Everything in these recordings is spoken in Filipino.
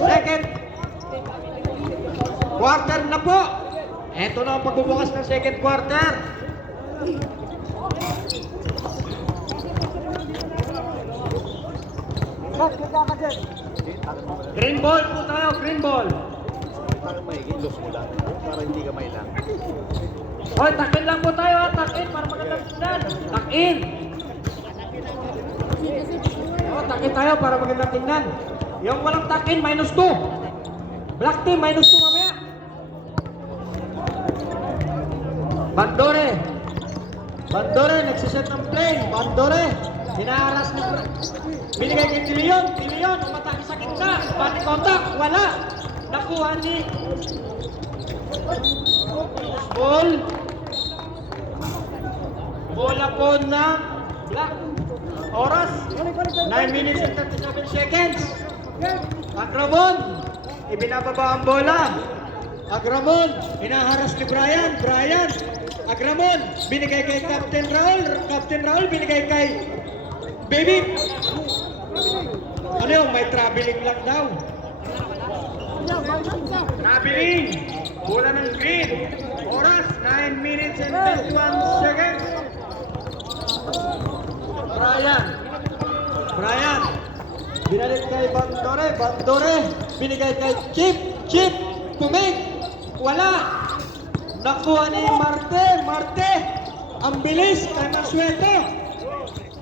Second quarter na po. Ito na ang pagbubukas ng second quarter. Green ball po tayo, green ball. Parang mahigit loss mo lang. Para hindi ka mailang. Hoy, takin lang po tayo ha, takin para magandang tingnan. Takin. Takin tayo para magandang tingnan. Yung walang takin, -2. Black team, -2 mamaya. Bandore. Bandore, nagsiset ng play. Bandore, hinaharas ni binigay kay Tilion. Tilion, umatake sa gitna. Body contact, wala. Nakuha ni ball. Bola po ng Black. Oras, 9 minutes and 37 seconds. Agramon, ibinababa ang bola. Agramon, hinaharas ni Brian. Brian, Agramon, binigay kay Captain Raul. Captain Raul, binigay kay Baby. Ano yung may traveling lang daw? Traveling. Bola ng green. Oras, 9 minutes and 21 seconds. Brian. Brian. Binalik kay Bandore. Bandore. Binigay kay Chip. Chip. Pumig. Wala. Nakuha ni Marte. Marte. Ang bilis. Kanang sweldo.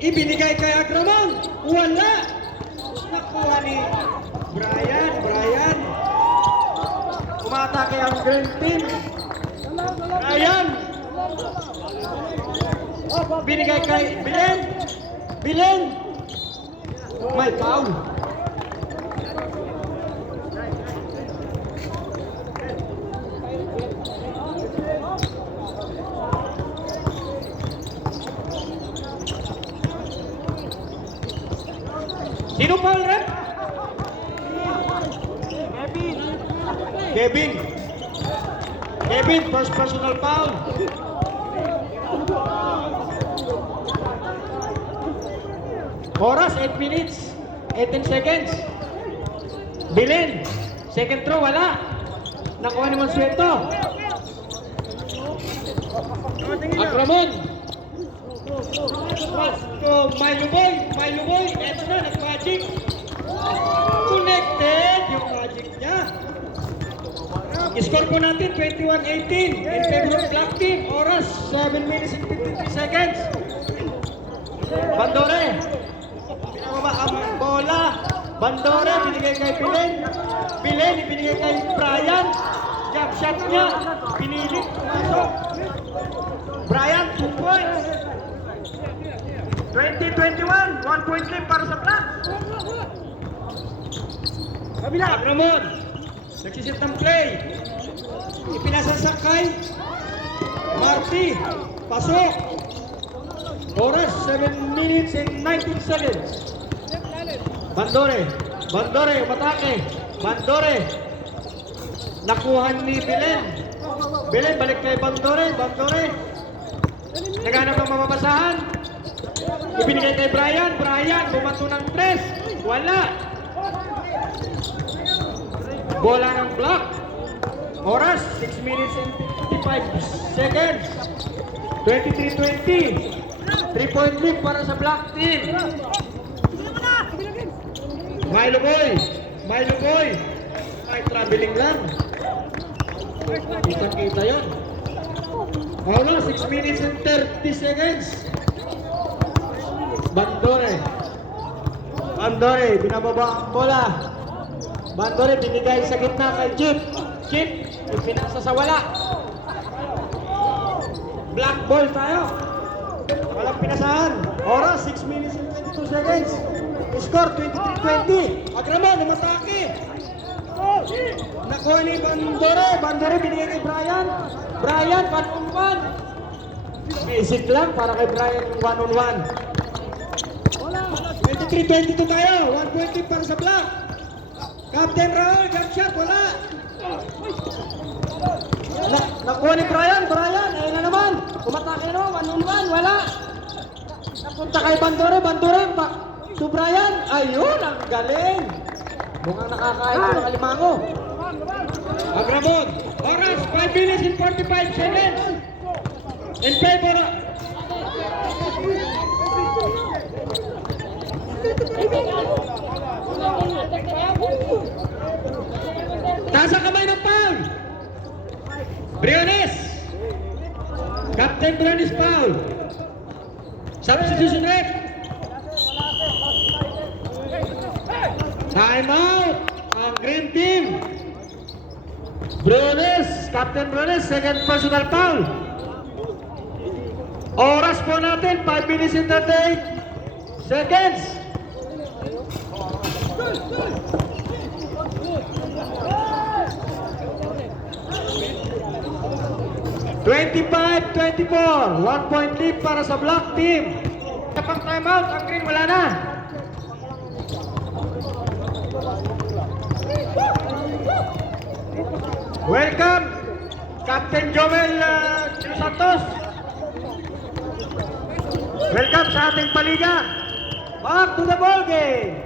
Ibinigay kay Agramon. Wala. Nakuha ni Brian. Brian. Umatake ang green team. Brian. Binigay kay Bilen. Bilen. May foul. Sino foul rin? Kevin. Kevin, first personal foul. Oras, 8 minutes, 18 seconds. Bilin, second throw, wala. Nakuha ni Monsueto. Agramon. Pass to Milo Boy. Milo Boy, eto na, nag-magic. Connected yung magic niya. Score po natin, 21-18 in favor of Black Team. Oras, 7 minutes and 53 seconds. Bandore. Pinababa ang bola. Bandore, binigay kay Bilen. Bilen, binigay kay Brian. Jump shot niya. Pinilit. Brian, 2 points. 20-21, 1 point lead para sa Black. Agramon. Nagsisit ng play. Ipinasasakay. Marty. Pasok. Oras, 7 minutes and 19 seconds. Bandore. Bandore, umatake. Bandore. Nakuha ni Bilen. Bilen, balik kay Bandore. Bandore. Naghanap ng mababasahan. Ibinigay kay Brian. Brian, bumato ng 3. Wala. Bola ng Black. Oras, 6 minutes and 55 seconds. 23-20. 3-point lead para sa Black Team. Milo Boy. Milo Boy. Ay, traveling lang. Kitang-kita yun. Wala, 6 minutes and 30 seconds. Bandore. Bandore, binababa ang bola. Bandore, binigay sa gitna kay Chip. Chip, ipinasa sa wala. Black ball tayo. Walang pinasahan. Oras, 6 minutes and 22 seconds. Score, 23-20. Agramon, umatake. Nakuha ni Bandore. Bandore, binigay kay Brian. Brian, 1-on-1. Basic lang para kay Brian, 1-on-1. 23-22 tayo. 1-20 para sa Black. Captain Raul, jump shot, wala. Nakuha ni Brian. Brian, ayun na naman. Umatake na naman, 1-on-1, wala. Napunta kay Bandore. Bandore, to Brian. Ayun, ang galing. Mukhang nakakain ko ng alimango. Agramon. Oras, 5 minutes and 45 seconds. In favor of... Taas ang kamay ng foul. Briones. Captain Briones foul. Substitution ref. Time out ang green team. Briones, Captain Briones, second personal foul. Oras po natin, 5 minutes and 38 seconds. (25-24) 1 point lead para sa black team. Kapag time out, ang green wala na. Welcome, Captain Joel Santos. Welcome sa ating paliga. Back to the ball game.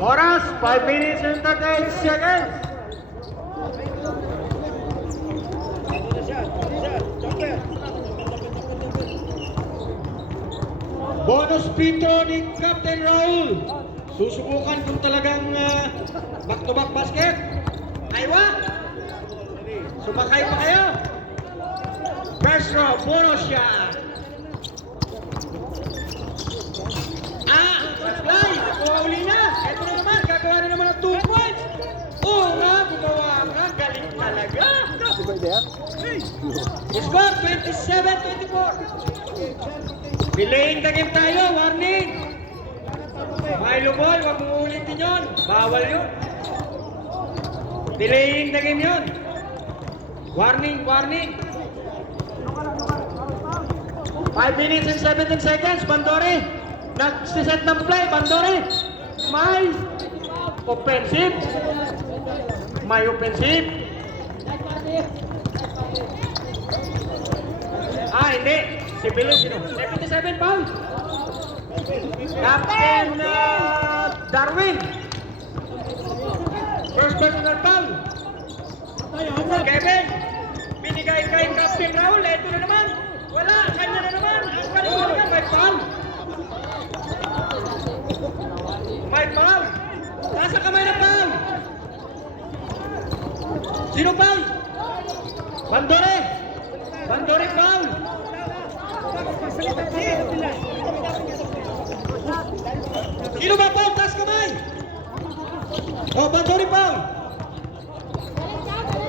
Oras, 5 minutes and 38 seconds. Bonus free throw ni Captain Raul. Susubukan kung talagang back-to-back basket. Aywa! Sumakay pa kayo. First row, bonus shot. Supply! Nakuha uli na. Ito na naman, gagawa na naman ng 2 points. Oo nga, gumawa ka. Galing talaga. Score, 27-24. Delaying the game tayo, warning! Milo Boy, huwag mong ulitin yun. Bawal yun. Delaying the game yun. Warning, warning. 5 minutes and 17 seconds, Bandore. Nagsiset ng play, Bandore. May offensive. May offensive. Hindi. Si Bilo, sino? 77 foul. Captain Darwin. First personal foul. Kevin. Binigay kay Captain Raul. Ito na naman. Wala. Kanya na naman. Ang kalimutan naman. May foul. May foul. Nasa kamay na foul. Sino foul? Bandore. Bandore foul. Sino ba foul? Taas kamay. Bandore foul.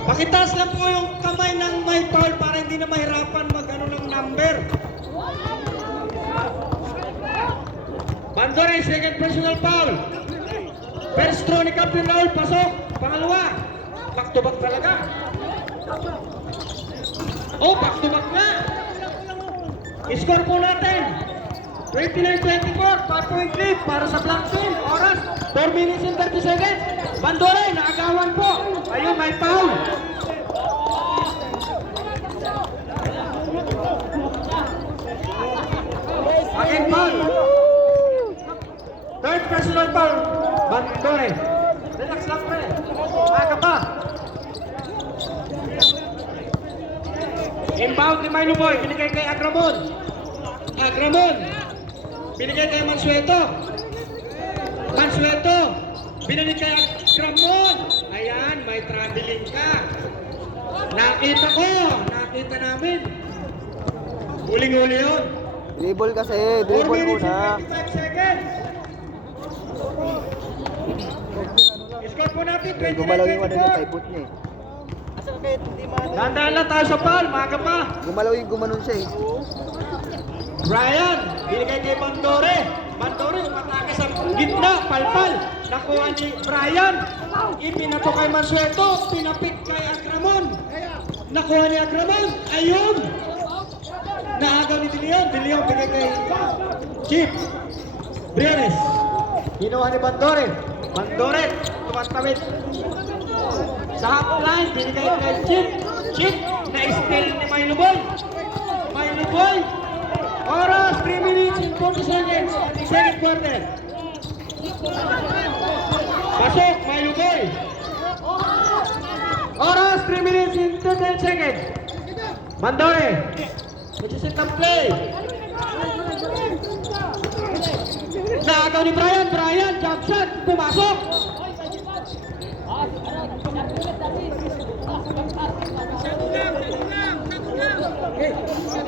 Pakitaas lang po yung kamay ng may foul para hindi na mahirapan mag-ano ng number. Bandore, second personal foul. First throw ni Captain Raul, pasok. Pangalawa, back to back talaga. Back to back na. Score po natin. 29-24, 5 point lead para sa black team. Oras, 4 minutes and 30 seconds. Bandore, naagawan po. Ayun, may foul. Again foul. Third personal foul. Bandore. Relax lang pre. Aga pa. Inbound ni Milo Boy. Binigay kay Agramon. Agramon. Binigay kay Mansueto. Mansueto. Binigay kay Agramon. Ayan, may traveling ka. Nakita ko. Nakita namin. Huling-huli yun. Dribble kasi, 4 dribble minutes muna. and 25 seconds. Score po natin, Gumalaw yung ano niya, 29-24. typot niya eh. Dandaan lang tayo sa foul, maaga pa. Gumalaw yung gumanon siya eh. Brian, binigay kay Bandore. Bandore, umatake sa gitna, palpal. Nakuha ni Brian. Ipinato kay Mansueto, pinapit kay Agramon. Nakuha ni Agramon, ayun. Naagaw ni Dilion. Dilion, bigay kay Chief Briones. Ginawa ni Bandore. Bandore, tumatawid sa half line. 49, binigay kay Chip. Chip, na-steal ni Milo Boy. Milo Boy, oras 3 minutes and 40 seconds at the second quarter. Pasok, Milo Boy. Oras 3 minutes and 10 seconds. Mandore, nagsisit ng play. Naagaw ni Brian, jump shot, pumasok.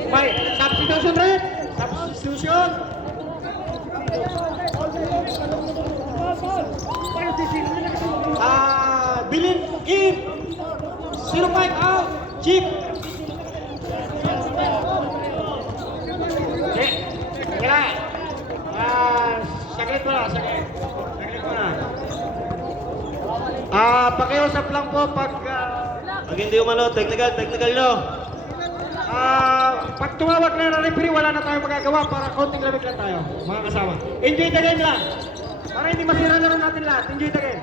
May substitution rin. Substitution. Bilin in. 0-5 out. Chip. Kaya. Saglit mo na. Pakiusap lang po pag Hindi umano, technical no. pag tumawag na ng referee, wala na tayong magagawa para konting lamig lang tayo, mga kasama. Enjoy the game lang. Para hindi masira laro natin lahat. Enjoy the game.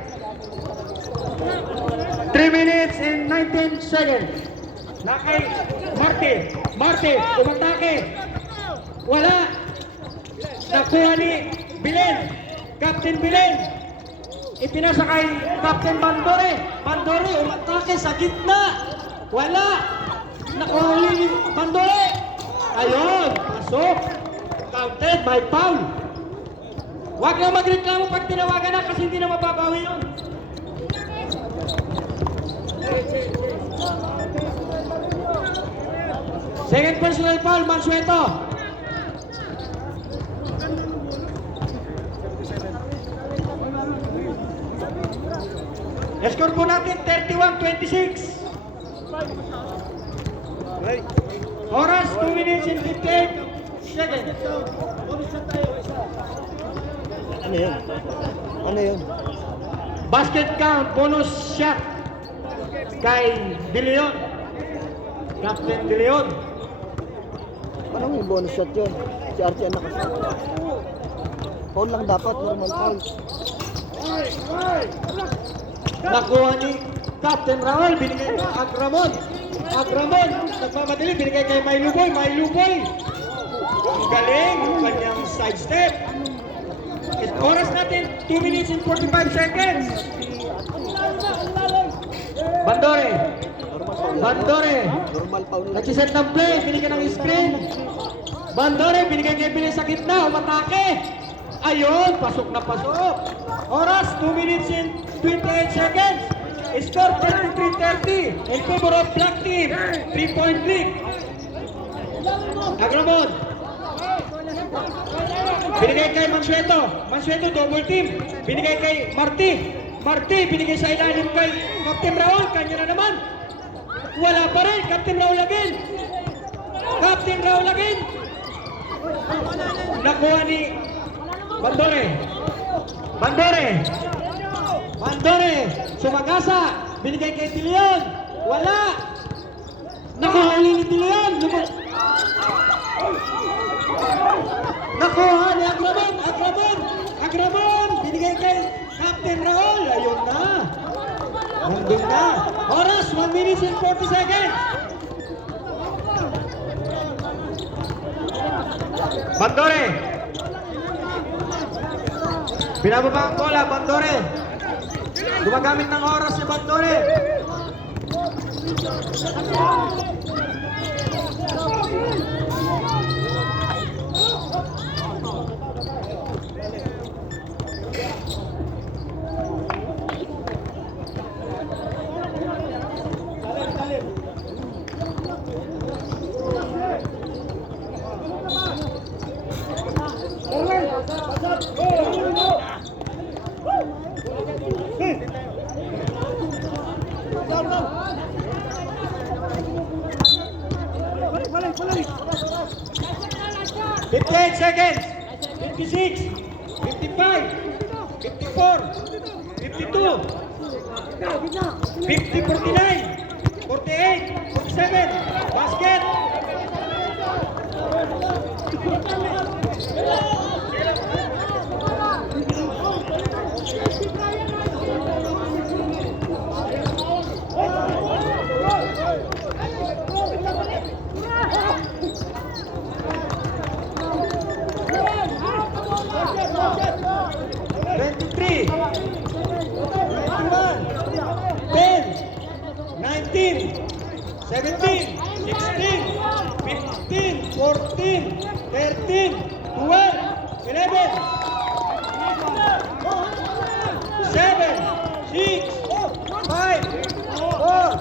3 minutes and 19 seconds. Nakay Marte, umatake. Wala. Nakuha ni Bilen. Captain Bilen. Ipinasa kay Captain Bandore. Bandore, umatake sa gitna. Wala. Nakahuli ni Bandore. Ayun, pasok. Counted by foul. Huwag na magreklamo pag tinawagan na kasi hindi na mababawi yun. Second personal foul, Mansueto. Score po natin 31-26. Oras 2 minutes and 58 seconds. Ano yun? Basket count, bonus shot kay De Leon. Captain De Leon. Paano may bonus shot yun? Si Archie anak kasi. Foul lang dapat, normal foul. Nakuha ni Captain Raul, binigay na Agramon. Agramon, nagmamadali, binigay kay Milo Boy. Ang galing, ang kanyang side step. Oras natin, 2 minutes and 45 seconds. Bandore. Normal foul lang. Nagsiset ng play, binigyan ng screen. Bandore, binigay kay Billy sa gitna, umatake. Ayun, pasok na pasok. Oras, 2 minutes and 28 seconds. Score 33-30 in favor of black team. 3-point lead. Agramon. Binigay kay Mansueto, double team. Binigay kay Marti, binigay sa ilalim kay Captain Raul. Kanya na naman. Wala pa rin. Captain Raul again. Nakuha ni Bandore. Sumagasa. Binigay kay De Leon. Wala. Nakuhuli ni De Leon. Nakuha ni Agramon. Binigay kay Captain Raul. Ayun na. Nandun na. Oras, 1 minute and 40 seconds. Bandore. Binababa ang bola, Bandore. Gumagamit ng oras si Bandore. Fifty-eight seconds. 56, 55, 54, 52, 50, 49, 48, 47. Basket. 17, 16, 15, 14, 13, 12, 11, 7, 6, 5, 4,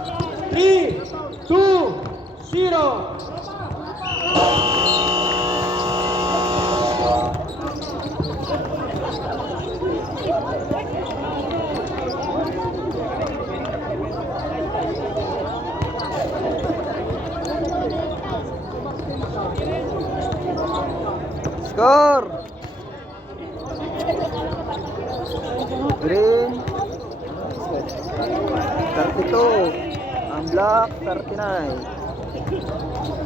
3, 2, 0. Score! Green 32, ang black 39.